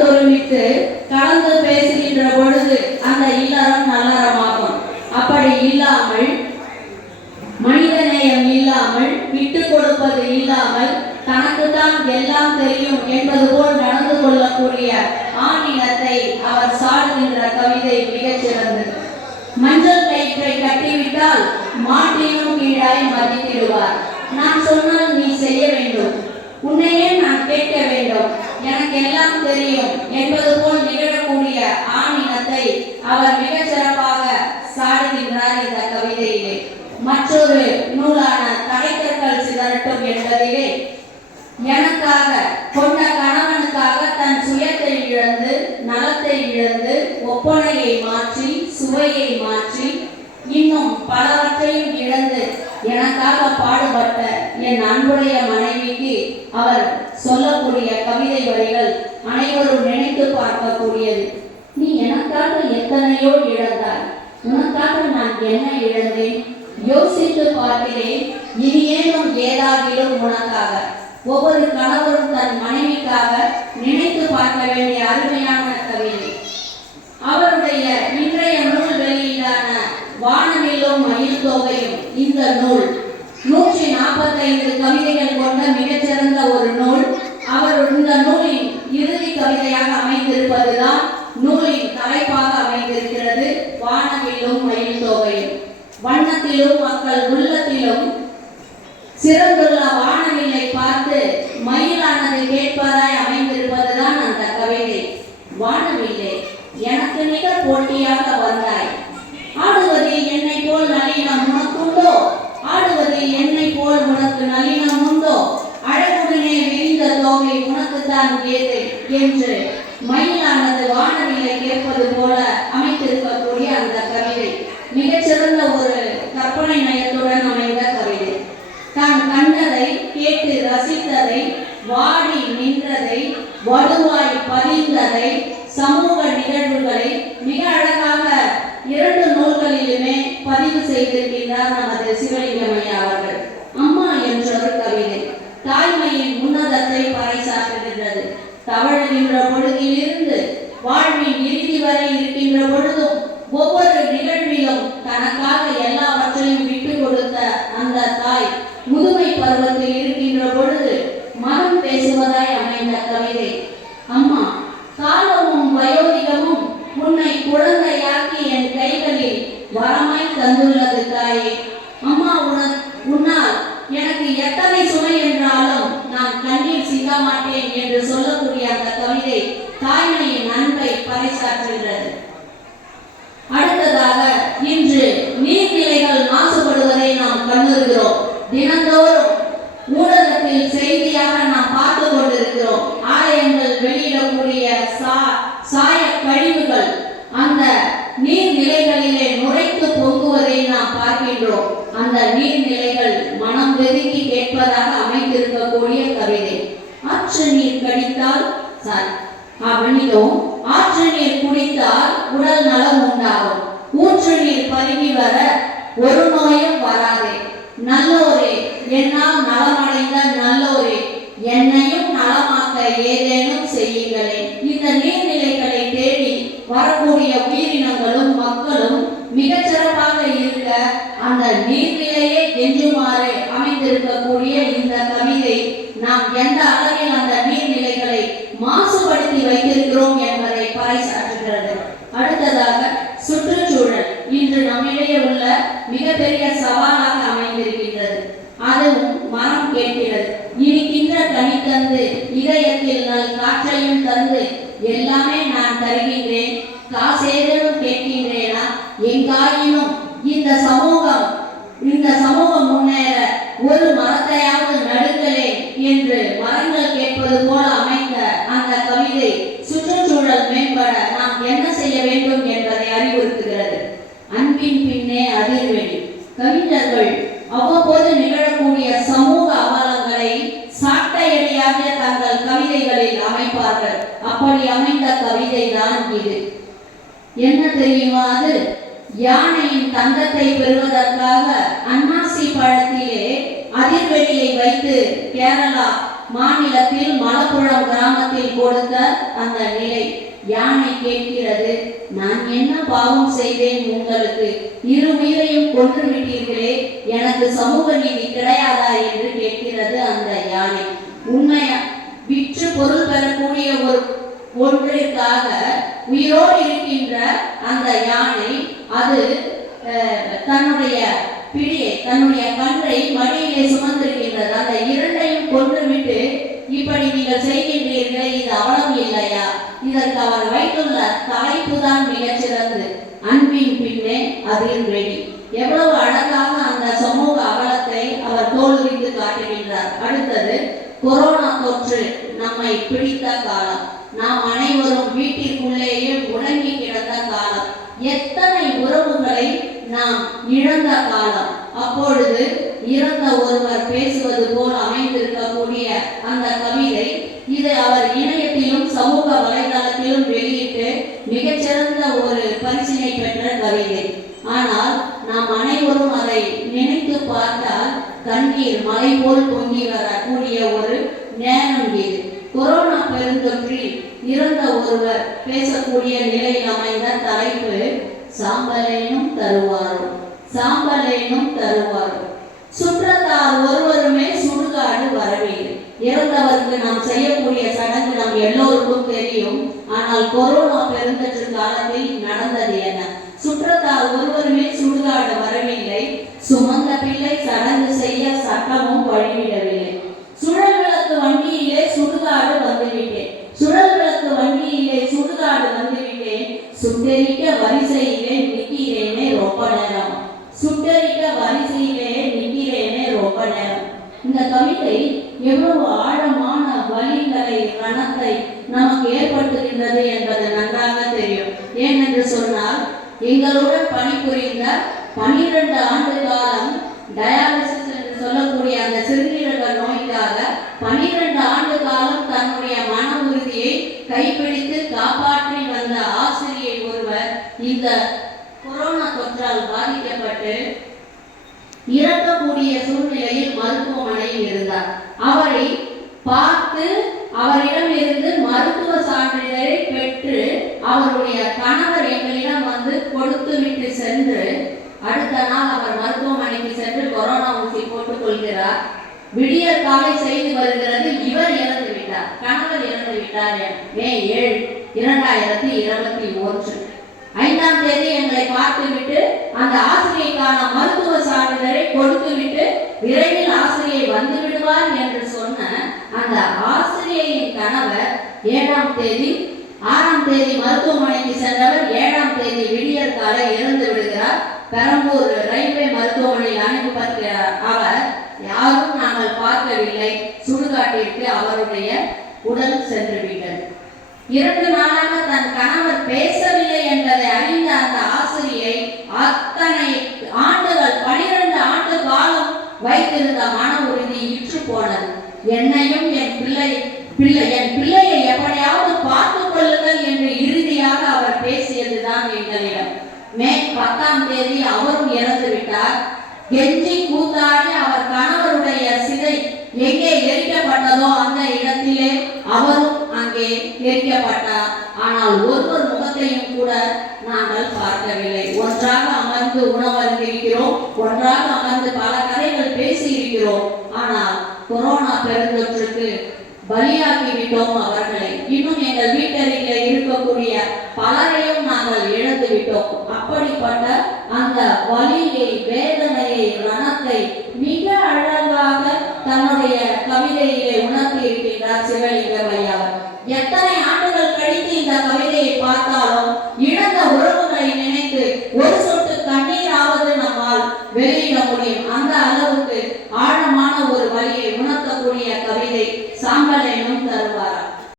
கலந்தொருமித்து கலந்து பேசுகின்ற பொழுது அந்த இல்லறம் நல்லறமாகும் அப்படி இல்லாமல் மனிதநேயம் இல்லாமல் விட்டு கொடுப்பது இல்லாமல் தனக்குத்தான் எல்லாம் தெரியும் என்பது போல் நடந்து கொள்ளக்கூடிய ஆணிலத்தை அவர் சாடுகின்ற கவிதை மிகச்சிறந்தது மஞ்சள் கயிற்றை கட்டிவிட்டால் மாட்டிலும் கீழாய் மதித்திடுவார். நான் சொன்னால் நீ செய்ய வேண்டும். உன்னையே நான் கேட்க வேண்டும். எனக்கு எல்லாம் தெரியும் என்பது போல் நிகழக்கூடிய ஆணினத்தை அவர் மிகச் சிறப்பாக சாடுகின்றார் இந்த கவிதையிலே. மற்றொரு நூலான தலைக்கற்கள் சிதறட்டும் என்பதிலே எனக்காக கொண்ட கணவனுக்காக தன் சுயத்தை இழந்து நலத்தை இழந்து ஒப்பனையை மாற்றி சுவையை மாற்றி இன்னும் பலவற்றையும் இழந்து எனக்காக பாடுபட்ட என் அன்புடைய மனைவிக்கு அவர் சொல்லக்கூடிய கவிதை வரிகள் அனைவரும் நினைத்து பார்க்கக்கூடியது. நீ எனக்காக எத்தனையோ இழந்தாய். உனக்காக நான் என்ன இழந்தேன்? யோசித்து பார்க்கிறேன் இனி ஏனும் ஏதாகிலும் உனக்காக. ஒவ்வொரு கணவரும் தன் மனைவிக்காக நினைத்து பார்க்க வேண்டிய அருமையான கவிதை. அவருடைய இன்றைய நூல் வெளியீடான வானவிலும் மயில் தொகையும் இந்த நூல். நூற்றி நாற்பத்தைந்து கவிதைகள் கொண்ட மிகச்சிறந்த ஒரு நூல் அவர் இந்த நூலின் இறுதி கவிதையாக அமைந்திருப்பதுதான் நூலின் தலைப்பாக அமைந்திருக்கிறது வானவில்லும் மயில் தொகையும் வண்ணத்திலும் மக்கள் உள்ளத்திலும் சிறந்துள்ள வானவில்லை பார்த்து மயிலானது கேட்பதாய் அமைந்திருப்பதுதான் அந்த கவிதை வானவில்லை. எனக்கு நிகர் போட்டியாக வந்தாய். ஆடுவது என்னை போல் நளினம் உனக்குண்டோ? ஆடுவது என்னை போல் உனக்கு நளினம் உண்டோ? அழகுடனே விரிந்த தோகை உனக்கு தான் ஏது என்று மயிலானது வானவில்லை கேட்பது போல அமைத்திருக்கக்கூடிய அந்த கவிதை மிகச்சிறந்த ஒரு கற்பனை நயத்துடன் அமைந்த கவிதை தான் கண்டதை கேட்டு ரசித்ததை வாடி நின்றதை வலுவாய் பதிந்ததை சமூக நிகழ்வுகளை மிக அழகாக இரண்டு நூல்களிலுமே பதிவு செய்திருக்கின்றார் நமது சிவலிங்கமையா அவர்கள் அம்மா என்ற ஒரு கவிதை தாய்மையின் உன்னதத்தை பறைசாற்றுகின்றது தவழுகின்ற பொழுதிலிருந்து வாழ்வின் இறுதி வரை இருக்கின்ற பொழுதும் ஒவ்வொரு நிகழ்விலும் தனக்காக எல்லாவற்றையும் விட்டு கொடுத்த கொண்ட தாய் முதுமை பருவத்தில் இருக்கின்ற பொழுது மனம் பேசுவதாய் அமைந்த கவிதை. அம்மா காலமும் வயோதிகமும் உன்னை குழந்தையாக்கி என் கைகளில் வரமாய் தந்துள்ளது தாயே. அம்மா உன உன்னால் எனக்கு எத்தனை சுமை என்றாலும் நான் கண்ணீர் சிந்த மாட்டேன் என்று சொல்லக்கூடிய அந்த கவிதை தாய்மையின் அன்பை பறைசாற்றுகிறது. உடல் நலம் உண்டாகும். ஊற்று நீர் பருகி வர ஒரு நோயும் வராதே. நல்லோரே என்னால் நலமடைந்த நல்லோரே என்னையும் நலமாக்க ஏதேனும் செய்யுங்களே. இந்த நீர்நிலைகளை தேடி வரக்கூடிய உயிரினங்களும் மக்களும் மிகச் சிறப்பாக இருக்க அந்த நீர் என்று மரங்கள் கேட்பது போல அமைந்த அந்த கவிதை சுற்றுச்சூழல் மேம்பட நாம் என்ன செய்ய வேண்டும் என்பதை அறிவுறுத்துகிறது. அன்பின் பின்னே அதிர்வெளி கவிஞர்கள் அவ்வப்போது நிகழக்கூடிய சமூக அவலங்களை சாட்டையடியாக தங்கள் கவிதைகளில் அமைப்பார்கள். அப்படி அமைந்த கவிதை தான் இது. என்ன தெரியுமா அது? யானையின் தந்தத்தை பெறுவதற்காக அன்னாசி பழத்திலே அதிர்வெளியை வைத்து கேரளா மாநிலத்தில் மலப்புழம் கிராமத்தில் கொடுத்த அந்த நிலை யானை கேட்கிறது. நான் என்ன பாவம் செய்தேன் உங்களுக்கு? இரு உயிரையும் கொன்று விட்டீர்களே எனக்கு சமூக நீதி கிடையாதா என்று கேட்கிறது அந்த யானை. உண்மையா விற்று பொருள் பெறக்கூடிய ஒரு ஒன்றிற்காக உயிரோடு இருக்கின்ற அந்த யானை அது தன்னுடைய பிடியை தன்னுடைய கன்றை மடியிலே சுமந்திருக்கின்றது. அந்த இரண்டையும் கொன்றுவிட்டு இப்படி நீங்கள் செய்கின்றீர்களே இது அவலம் இல்லையா? இதற்கு அவர் வைத்துள்ள தலைப்பு தான் மிகச்சிறந்து அன்பின் பின்னே அதில் ரெடி எவ்வளவு அழகாக அந்த சமூக அவலத்தை அவர் தோல்வித்து காட்டுகின்றார். அடுத்தது கொரோனா தொற்று நம்மை பிடித்த காலம் நாம் அனைவரும் வீட்டிற்குள்ளேயே முடங்கி கிடந்த காலம் எத்தனை உறவுகளை நாம் இழந்த காலம் அப்பொழுது இறந்த ஒருவர் பேசுவது போல் அமைந்திருக்கக்கூடிய அந்த கவிதை இது அவர் இணையத்திலும் சமூக வலைதளத்திலும் வெளியிட்டு மிகச்சிறந்த ஒரு பரிசினை பெற்ற கவிதை ஆனால் நாம் அனைவரும் அதை நினைத்து பார்த்தால் கண்ணீர் மலை போல் பொங்கி வரக்கூடிய ஒரு நேரம் இது கொரோனா பெருந்தொற்றில் இறந்த ஒருவர் பேசக்கூடிய நிலையில் அமைந்த தலைப்பு சாம்பலேனும் தருவாரோ சாம்பலேனும் தருவாரோ சுற்றத்தார் ஒருவருமே சுடுகாடு வரவில்லை. இறந்தவருக்கு நாம் செய்யக்கூடிய சடங்கு நம் எல்லோருக்கும் தெரியும். ஆனால் கொரோனா பெருந்தொற்று காலத்தில் நடந்தது என்ன? சுற்றத்தார் ஒருவருமே சுடுகாடு வரவில்லை. சுமந்த பிள்ளை சடங்கு செய்ய சட்டமும் வழிவிடவில்லை சுழல் விளக்கு வண்டியிலே சுடுகாடு வந்துவிட்டேன் சுழல் விளக்கு வண்டியிலே சுடுகாடு வந்துவிட்டேன் சுட்டரிக்க வரிசையிலே நிற்கிறேனே ரொம்ப நேரம் சுட்டரிக்க வரிசையிலே நிற்கிறேனே ரொம்ப நேரம் இந்த கவிதை எவ்வளவு ஆழமான வழிகளை கணத்தை நமக்கு ஏற்படுத்துகின்றது என்பது நன்றாக தெரியும். ஏனென்று சொன்னால் எங்களுடன் பணிபுரிந்த பனிரெண்டு ஆண்டு காலம் டயாலிசிஸ் என்று சொல்லக்கூடிய அந்த சிறுநீரக நோய்க்காக பனிரெண்டு ஆண்டு காலம் தன்னுடைய மன உறுதியை கைப்பிடித்து காப்பாற்றி வந்த ஆசிரியை ஒருவர் இந்த கொரோனா தொற்றால் பாதிக்கப்பட்டு இறக்கக்கூடிய சூழ்நிலையில் மருத்துவமனையில் இருந்தார். அவரை பார்த்து அவரிடம் இருந்து மருத்துவ சான்றிதழை பெற்று அவருடைய கணவர் எங்களிடம் வந்து கொடுத்து விட்டு சென்று அடுத்த நாள் அவர் மருத்துவமனைக்கு சென்று கொரோனா ஊசி போட்டுக் கொள்கிறார். விடியற் காலை செய்து வருகிறது. இவர் இறந்து விட்டார் கணவர் இறந்து விட்டார் மே ஏழு இரண்டாயிரத்தி இருபத்தி ஒன்று. ஐந்தாம் தேதி எங்களை பார்த்துவிட்டு அந்த ஆசிரியைக்கான மருத்துவ சான்றிதழை கொடுத்துவிட்டு விரைவில் ஆசிரியை வந்து விடுவார் என்று சொன்ன அந்த ஆசிரியையின் கணவர் ஏழாம் தேதி ஆறாம் தேதி மருத்துவமனைக்கு சென்றவர் ஏழாம் தேதி விடியற் காலை இறந்து விடுகிறார். பெரம்பூர் ரயில்வே மருத்துவமனையில் அனுப்பப்படுகிறார் அவர் யாரும் நாங்கள் பார்க்கவில்லை. சுடுகாட்டிற்கு அவருடைய உடல் சென்று விட்டது. இரண்டு நாளாக தன் கணவர் பேசவில்லை என்பதை அறிந்த அந்த ஆசிரியை அத்தனை ஆண்டுகள் பனிரெண்டு ஆண்டு காலம் வைத்திருந்த மன உறுதி இற்று போனது என்னையும் என் பிள்ளை என் பிள்ளையை எப்படியாவது பார்த்துக் கொள்ளுங்கள் என்று இறுதியாக அவர் பேசியதுதான் எங்களிடம். மே பத்தாம் தேதி அவரும் இறந்து விட்டார். கெஞ்சி கூத்தாடி அவர் கணவருடைய சிதை எங்கே எரிக்கப்பட்டதோ அந்த இடத்திலே அவரும் அங்கே எரிக்கப்பட்டார். ஆனால் ஒருவர் முகத்தையும் கூட நாங்கள் பார்க்கவில்லை. ஒன்றாக அமர்ந்து உணவருந்திருக்கிறோம். ஒன்றாக அமர்ந்து பல கதைகள் பேசி இருக்கிறோம் ஆனால் கொரோனா பெருந்தொற்றுக்கு பலியாக்கி விட்டோம் அவர்களை. இன்னும் எங்கள் வீட்டருகில் இருக்கக்கூடிய பலரையும் நாங்கள் இழந்து விட்டோம் அப்படிப்பட்ட அந்த வலியை வேதனையை ரணத்தை மிக அழகாக தன்னுடைய கவிதையிலே உணர்த்தி இருக்கின்றார்